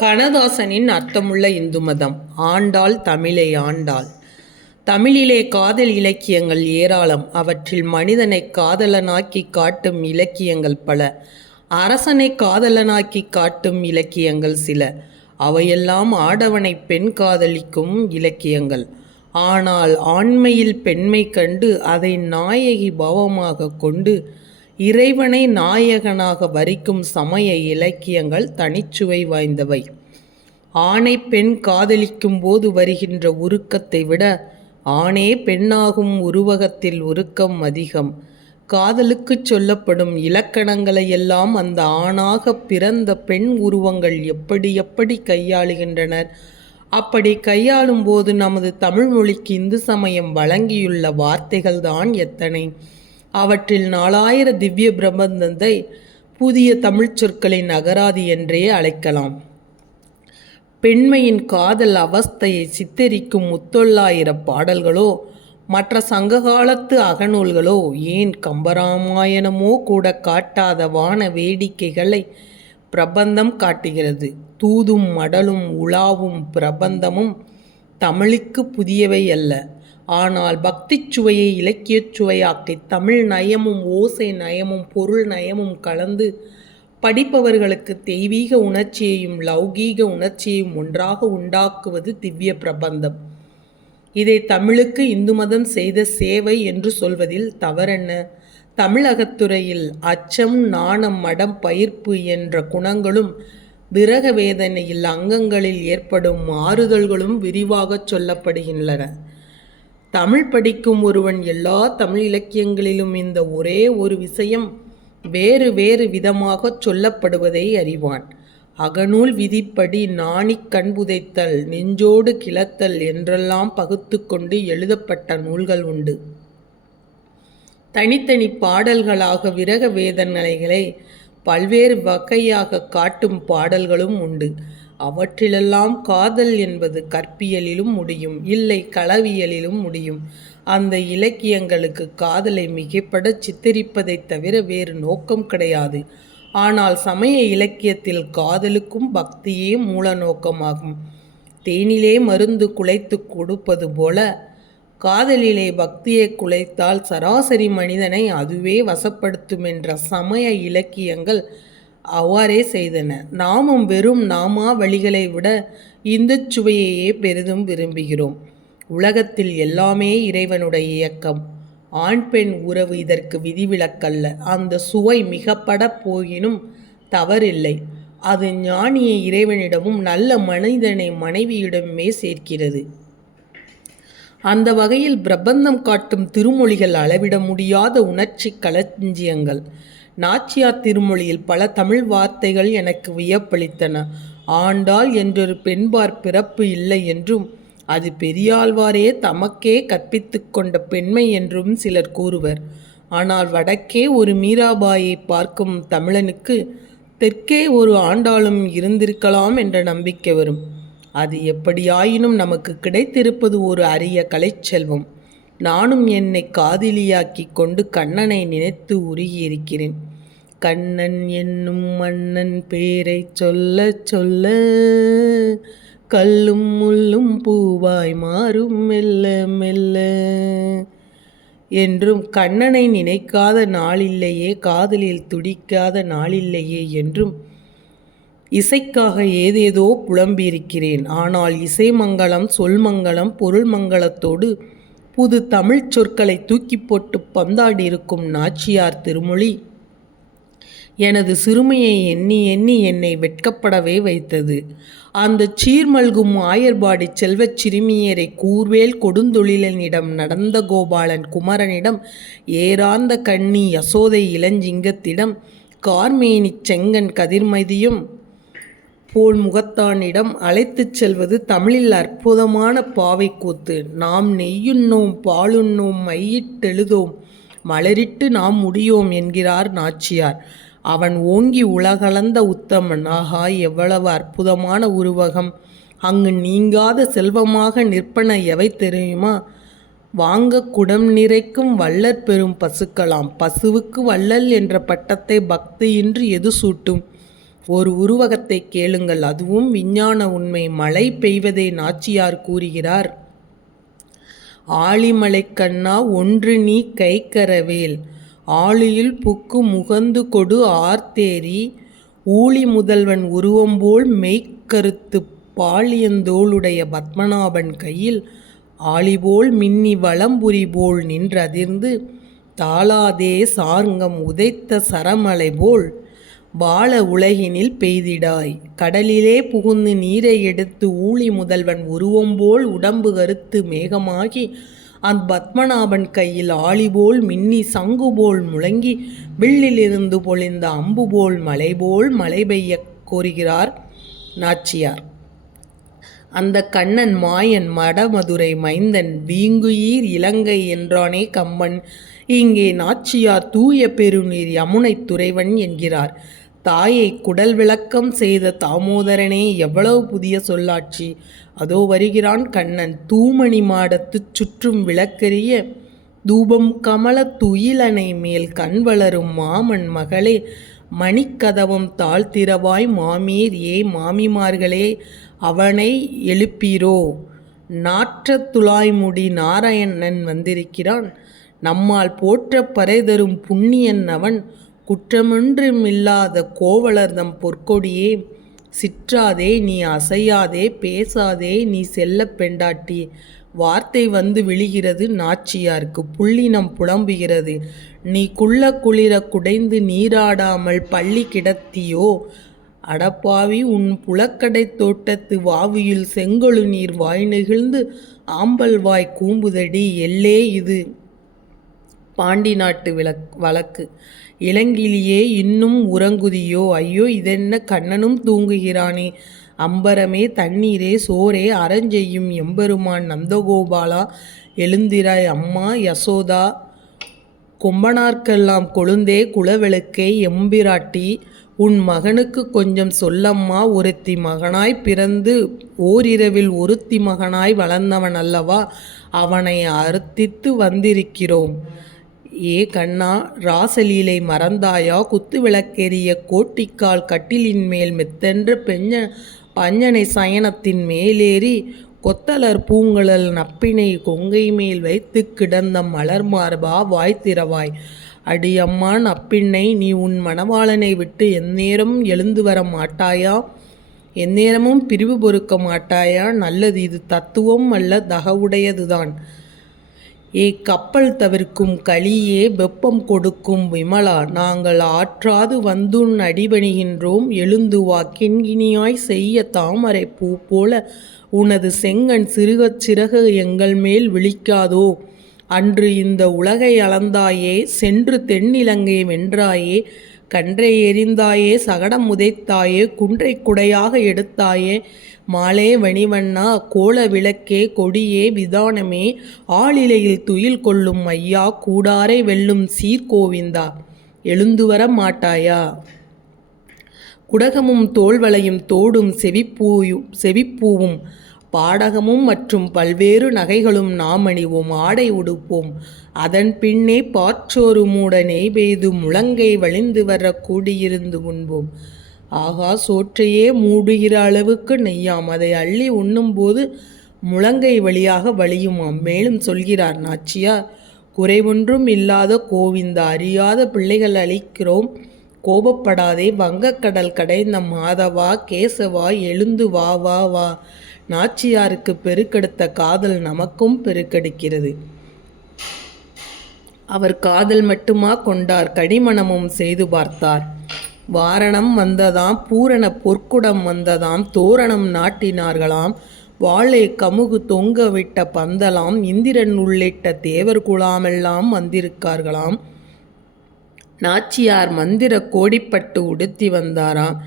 கண்ணதாசனின் அர்த்தமுள்ள இந்து மதம். ஆண்டாள் தமிழை ஆண்டாள். தமிழிலே காதல் இலக்கியங்கள் ஏராளம். அவற்றில் மனிதனை காதலனாக்கி காட்டும் இலக்கியங்கள் பல. அரசனை காதலனாக்கி காட்டும் இலக்கியங்கள் சில. அவையெல்லாம் ஆடவனை பெண் காதலிக்கும் இலக்கியங்கள். ஆனால் ஆண்மையில் பெண்மை கண்டு அதை நாயகி பாவமாக கொண்டு இறைவனை நாயகனாக வரிக்கும் சமய இலக்கியங்கள் தனிச்சுவை வாய்ந்தவை. ஆணை பெண் காதலிக்கும் போது வருகின்ற உருக்கத்தை விட ஆணே பெண்ணாகும் உருவகத்தில் உருக்கம் அதிகம். காதலுக்கு சொல்லப்படும் இலக்கணங்களையெல்லாம் அந்த ஆணாக பிறந்த பெண் உருவங்கள் எப்படி எப்படி கையாளுகின்றனர். அப்படி கையாளும் போது நமது தமிழ் மொழிக்கு இந்து சமயம் வழங்கியுள்ள வார்த்தைகள்தான் எத்தனை! அவற்றில் 4000 திவ்ய பிரபந்தத்தை புதிய தமிழ் சொற்களின் அகராதி என்றே அழைக்கலாம். பெண்மையின் காதல் அவஸ்தையை சித்தரிக்கும் 109 பாடல்களோ மற்ற சங்ககாலத்து அகநூல்களோ ஏன் கம்பராமாயணமோ கூட காட்டாத வான வேடிக்கைகளை பிரபந்தம் காட்டுகிறது. தூதும் மடலும் உலாவும் பிரபந்தமும் தமிழுக்கு புதியவை அல்ல. ஆனால் பக்தி சுவையை இலக்கியச் சுவையாக்கி தமிழ் நயமும் ஓசை நயமும் பொருள் நயமும் கலந்து படிப்பவர்களுக்கு தெய்வீக உணர்ச்சியையும் லௌகீக உணர்ச்சியையும் ஒன்றாக உண்டாக்குவது திவ்ய பிரபந்தம். இதை தமிழுக்கு இந்து மதம் செய்த சேவை என்று சொல்வதில் தவறென்ன? தமிழகத்துறையில் அச்சம், நாணம், மடம், பயிர்ப்பு என்ற குணங்களும் விரக வேதனையில் அங்கங்களில் ஏற்படும் மாறுதல்களும் விரிவாக சொல்லப்படுகின்றன. தமிழ் படிக்கும் ஒருவன் எல்லா தமிழ் இலக்கியங்களிலும் இந்த ஒரே ஒரு விஷயம் வேறு வேறு விதமாக சொல்லப்படுவதை அறிவான். அகநூல் விதிப்படி நாணிக் கண்புதைத்தல், நெஞ்சோடு கிளத்தல் என்றெல்லாம் பகுத்து கொண்டு எழுதப்பட்ட நூல்கள் உண்டு. தனித்தனி பாடல்களாக விரக வேதனைகளை பல்வேறு வகையாக காட்டும் பாடல்களும் உண்டு. அவற்றிலெல்லாம் காதல் என்பது கற்பியலிலும் முடியும், இல்லை களவியலிலும் முடியும். அந்த இலக்கியங்களுக்கு காதலை மிகைப்பட சித்தரிப்பதை தவிர வேறு நோக்கம் கிடையாது. ஆனால் சமய இலக்கியத்தில் காதலுக்கும் பக்தியே மூல நோக்கமாகும். தேனிலே மருந்து குலைத்து கொடுப்பது போல காதலிலே பக்தியை குலைத்தால் சராசரி மனிதனை அதுவே வசப்படுத்தும் என்ற சமய இலக்கியங்கள் அவ்வாறே செய்தன. நாமும் வெறும் நாமா வழிகளை விட இந்த சுவையையே பெரிதும் விரும்புகிறோம். உலகத்தில் எல்லாமே இறைவனுடைய இயக்கம். ஆண் பெண் உறவு இதற்கு விதிவிலக்கல்ல. அந்த சுவை மிகப்பட போயினும் தவறில்லை. அது ஞானியை இறைவனிடமும் நல்ல மனிதனை மனைவியிடமே சேர்க்கிறது. அந்த வகையில் பிரபந்தம் காட்டும் திருமொழிகள் அளவிட முடியாத உணர்ச்சி களஞ்சியங்கள். நாச்சியார் திருமொழியில் பல தமிழ் வார்த்தைகள் எனக்கு வியப்பளித்தன. ஆண்டாள் என்றொரு பெண்பார் பிறப்பு இல்லை என்றும் அது பெரியாழ்வாரே தமக்கே கற்பித்து கொண்ட பெண்மை என்றும் சிலர் கூறுவர். ஆனால் வடக்கே ஒரு மீராபாயை பார்க்கும் தமிழனுக்கு தெற்கே ஒரு ஆண்டாளும் இருந்திருக்கலாம் என்ற நம்பிக்கை வரும். அது எப்படியாயினும் நமக்கு கிடைத்திருப்பது ஒரு அரிய கலைச்செல்வம். நானும் என்னை காதலியாக்கி கொண்டு கண்ணனை நினைத்து உருகியிருக்கிறேன். கண்ணன் என்னும் மன்னன் பேரை சொல்ல சொல்ல கல்லும் முள்ளும் பூவாய் மாறும் மெல்ல மெல்ல என்றும் கண்ணனை நினைக்காத நாளில்லையே, காதலில் துடிக்காத நாளில்லையே என்றும் இசைக்காக ஏதேதோ புலம்பியிருக்கிறேன். ஆனால் இசை மங்களம், சொல் மங்களம், பொருள் மங்களத்தோடு புது தமிழ் சொற்களை தூக்கி போட்டு பந்தாடியிருக்கும் நாச்சியார் திருமொழி எனது சிறுமையை எண்ணி எண்ணி என்னை வெட்கப்படவே வைத்தது. அந்த சீர்மல்கும் ஆயர்பாடி செல்வச் சிறுமியரை கூர்வேல் கொடுந்தொழிலனிடம், நடந்த கோபாலன் குமரனிடம், ஏராந்த கண்ணி யசோதை இளஞ்சிங்கத்திடம், கார்மேனி செங்கன் கதிர்மதியும் போல் முகத்தானிடம் அழைத்துச் செல்வது தமிழில் அற்புதமான பாவைக்கூத்து. நாம் நெய்யுண்ணோம், பாலுண்ணோம், மையிட்டெழுதோம், மலரிட்டு நாம் முடியோம் என்கிறார் நாச்சியார். அவன் ஓங்கி உலகளந்த உத்தமன். ஆகா, எவ்வளவு அற்புதமான உருவகம்! அங்கு நீங்காத செல்வமாக நிற்பன எவை தெரியுமா? வாங்க குடம் நிறைக்கும் வள்ளற் பெறும் பசுக்களாம். பசுவுக்கு வள்ளல் என்ற பட்டத்தை பக்தியின்றி எது சூட்டும்? ஒரு உருவகத்தை கேளுங்கள், அதுவும் விஞ்ஞான உண்மை. மழை பெய்வதை நாச்சியார் கூறுகிறார். ஆழிமலைக் கண்ணா ஒன்று நீ கைக்கரவேல், ஆழியில் புக்கு முகந்து கொடு ஆர்த்தேரி, ஊழி முதல்வன் உருவம்போல் மெய்க்கருத்துப் பாழியந்தோளுடைய பத்மநாபன் கையில் ஆழிபோல் மின்னி வலம்புரி போல் நின்றதிர்ந்து தாளாதே சார்ங்கம் உதைத்த சரமலை போல் வாழ உலகினில் பெய்திடாய். கடலிலே புகுந்து நீரை எடுத்து ஊழி முதல்வன் உருவம்போல் உடம்பு கருத்து மேகமாகி பத்மநாபன் கையில் ஆழிபோல் மின்னி சங்குபோல் முழங்கி வில்லிலிருந்து பொழிந்த அம்புபோல் மலைபோல் மழை பெய்ய கோருகிறார் நாச்சியார். அந்த கண்ணன் மாயன் மடமதுரை மைந்தன் வீங்குயீர் இலங்கை என்றானே கம்பன். இங்கே நாச்சியார் தூய பெருநீர் யமுனை துறைவன் என்கிறார். தாயை குடல் விளக்கம் செய்த தாமோதரனே, எவ்வளவு புதிய சொல்லாட்சி! அதோ வருகிறான் கண்ணன். தூமணி மாடத்துச் சுற்றும் விளக்கரிய தூபம் கமல துயிலனை மேல் கண் வளரும் மாமன் மகளே, மணிக்கதவம் தாழ்த்திரவாய் மாமீர் ஏ மாமிமார்களே, அவனை எழுப்பீரோ. நாற்ற துழாய்முடி நாராயணன் வந்திருக்கிறான். நம்மால் போற்ற பறைதரும் புண்ணியன் அவன். குற்றமொன்றுமில்லாத கோவலர்தம் பொற்கொடியே, சிற்றாதே நீ அசையாதே பேசாதே நீ செல்ல பெண்டாட்டி. வார்த்தை வந்து விழுகிறது நாச்சியாருக்கு. புள்ளினம் புலம்புகிறது. நீ குள்ள குளிர குடைந்து நீராடாமல் பள்ளி கிடத்தியோ அடப்பாவி, உன் புலக்கடை தோட்டத்து வாவியில் செங்கொழு நீர் வாய் நெகிழ்ந்து ஆம்பல் வாய் கூம்புதடி. எல்லே இது பாண்டி நாட்டு வழக்கு. இளங்கிலியே இன்னும் உறங்குதியோ? ஐயோ, இதென்ன கண்ணனும் தூங்குகிறானே. அம்பரமே தண்ணீரே சோரே அறஞ்செய்யும் எம்பெருமான் நந்தகோபாலா, எழுந்திராய் அம்மா யசோதா, கொம்பனார்க்கெல்லாம் கொழுந்தே குலவெழுக்கே எம்பிராட்டி, உன் மகனுக்கு கொஞ்சம் சொல்லம்மா. ஒருத்தி மகனாய் பிறந்து ஓரிரவில் ஒருத்தி மகனாய் வளர்ந்தவன் அல்லவா, அவனை அர்த்தித்து வந்திருக்கிறோம். ஏ கண்ணா, ராசலீலை மறந்தாயா? குத்து விளக்கெரிய கோட்டிக்கால் கட்டிலின் மேல் மெத்தென்ற பஞ்சனை சயனத்தின் மேலேறி கொத்தலர் பூங்குழல் நப்பினை கொங்கை மேல் வைத்து கிடந்த மலர் மார்பா, வாய்த்திரவாய். அடியம்மா நப்பின்னை, நீ உன் மணவாளனை விட்டு எந்நேரமும் எழுந்து வர மாட்டாயா? எந்நேரமும் பிரிவு பொறுக்க மாட்டாயா? நல்லது, இது தத்துவம் அல்ல, தகவுடையதுதான். ஏ கப்பல் தவிர்க்கும் களியே, வெப்பம் கொடுக்கும் விமலா, நாங்கள் ஆற்றாது வந்துன் அடிபணிகின்றோம். எழுந்து வா, கிண்கிணியாய் செய்ய தாமரை பூ போல உனது செங்கண் சிறுகச் சிறகு எங்கள் மேல் விழிக்காதோ? அன்று இந்த உலகை அளந்தாயே, சென்று தென்னிலங்கை வென்றாயே, கன்றை எறிந்தாயே, சகடம் உதைத்தாயே, குன்றை குடையாக எடுத்தாயே, மாலே வணிவண்ணா, கோல விளக்கே, கொடியே, விதானமே, ஆளிலையில் துயில் கொள்ளும் ஐயா, கூடாரை வெல்லும் சீர்கோவிந்தா, எழுந்து வர மாட்டாயா? குடகமும் தோள்வளையும் தோடும் செவிப்பூவும் பாடகமும் மற்றும் பல்வேறு நகைகளும் நாம் அணிவோம், ஆடை உடுப்போம். அதன் பின்னே பாற்றோரு மூட நெய் பெய்து முழங்கை வழிந்து வர கூடியிருந்து உண்போம். ஆகா, சோற்றையே மூடுகிற அளவுக்கு நெய்யாம். அதை அள்ளி உண்ணும்போது முழங்கை வழியாக வழியுமாம். மேலும் சொல்கிறார் நாச்சியார், குறைவொன்றும் இல்லாத கோவிந்தா, அறியாத பிள்ளைகள் அளிக்கிறோம், கோபப்படாதே. வங்கக்கடல் கடைந்த மாதவா, கேசவா, எழுந்து வா வா வா. நாச்சியாருக்கு பெருக்கெடுத்த காதல் நமக்கும் பெருக்கெடுக்கிறது. அவர் காதல் மட்டுமா கொண்டார், கடிமணமும் செய்து பார்த்தார். வாரணம் வந்ததாம், பூரண பொற்குடம் வந்ததாம், தோரணம் நாட்டினார்களாம், வாழை கமுகு தொங்க விட்ட பந்தலாம், இந்திரன் உள்ளிட்ட தேவர் குழாமெல்லாம் வந்திருக்கார்களாம். நாச்சியார் மந்திர கோடிப்பட்டு உடுத்தி வந்தாராம்.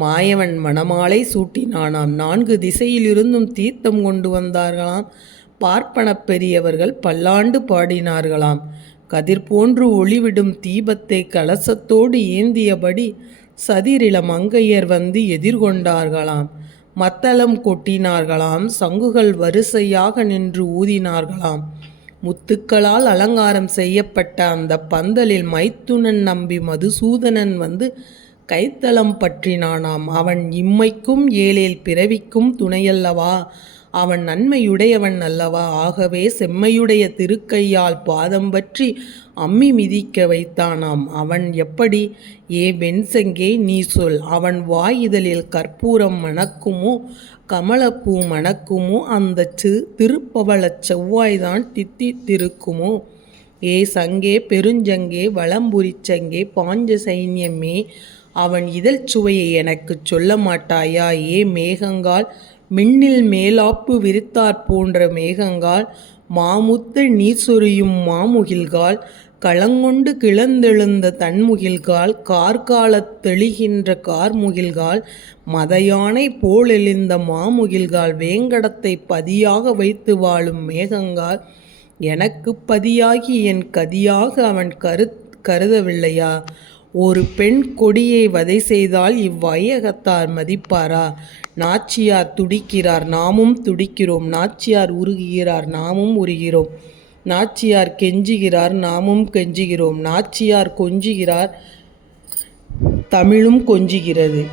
மாயவன் மணமாலை சூட்டினானாம். 4 திசையிலிருந்தும் தீர்த்தம் கொண்டு வந்தார்களாம். பார்ப்பன பெரியவர்கள் பல்லாண்டு பாடினார்களாம். கதிர் போன்று ஒளிவிடும் தீபத்தை கலசத்தோடு ஏந்தியபடி சதிரில மங்கையர் வந்து எதிர்கொண்டார்களாம். மத்தளம் கொட்டினார்களாம். சங்குகள் வரிசையாக நின்று ஊதினார்களாம். முத்துக்களால் அலங்காரம் செய்யப்பட்ட அந்த பந்தலில் மைத்துனன் நம்பி மதுசூதனன் வந்து கைத்தலம் பற்றினானாம். அவன் இம்மைக்கும் ஏழேல் பிறவிக்கும் துணையல்லவா? அவன் நன்மையுடையவன் அல்லவா? ஆகவே செம்மையுடைய திருக்கையால் பாதம் பற்றி அம்மி மிதிக்க வைத்தானாம். அவன் எப்படி? ஏ வெண்சங்கே, நீ சொல். அவன் வாயிதழில் கற்பூரம் மணக்குமோ, கமலப்பூ மணக்குமோ, அந்த திருப்பவளச் செவ்வாய்தான் தித்தித்திருக்குமோ? ஏ சங்கே, பெருஞ்சங்கே, வலம்புரிச்சங்கே, பாஞ்ச சைன்யமே, அவன் இதழ் சுவையை எனக்குச் சொல்ல மாட்டாயா? ஏ மேகங்கால், மின்னில் மேலாப்பு விரித்தாற் போன்ற மேகங்கால், மாமுத்த நீர் சொரியும் மாமுகில்கால், களங்கொண்டு கிளந்தெழுந்த தன்முகில்கால், கார்காலத் தெளிகின்ற கார்முகில்கால், மதயானை போலெழுந்த மாமுகில்கால், வேங்கடத்தை பதியாக வைத்து வாழும் மேகங்கால், எனக்குப் பதியாகி என் கதியாக அவன் கருதவில்லையா? ஒரு பெண் கொடியை வதை செய்தால் இவ்வையகத்தார் மதிப்பாரா? நாச்சியார் துடிக்கிறார், நாமும் துடிக்கிறோம். நாச்சியார் உருகுகிறார், நாமும் உருகிறோம். நாச்சியார் கெஞ்சுகிறார், நாமும் கெஞ்சுகிறோம். நாச்சியார் கொஞ்சுகிறார், தமிழும் கொஞ்சுகிறது.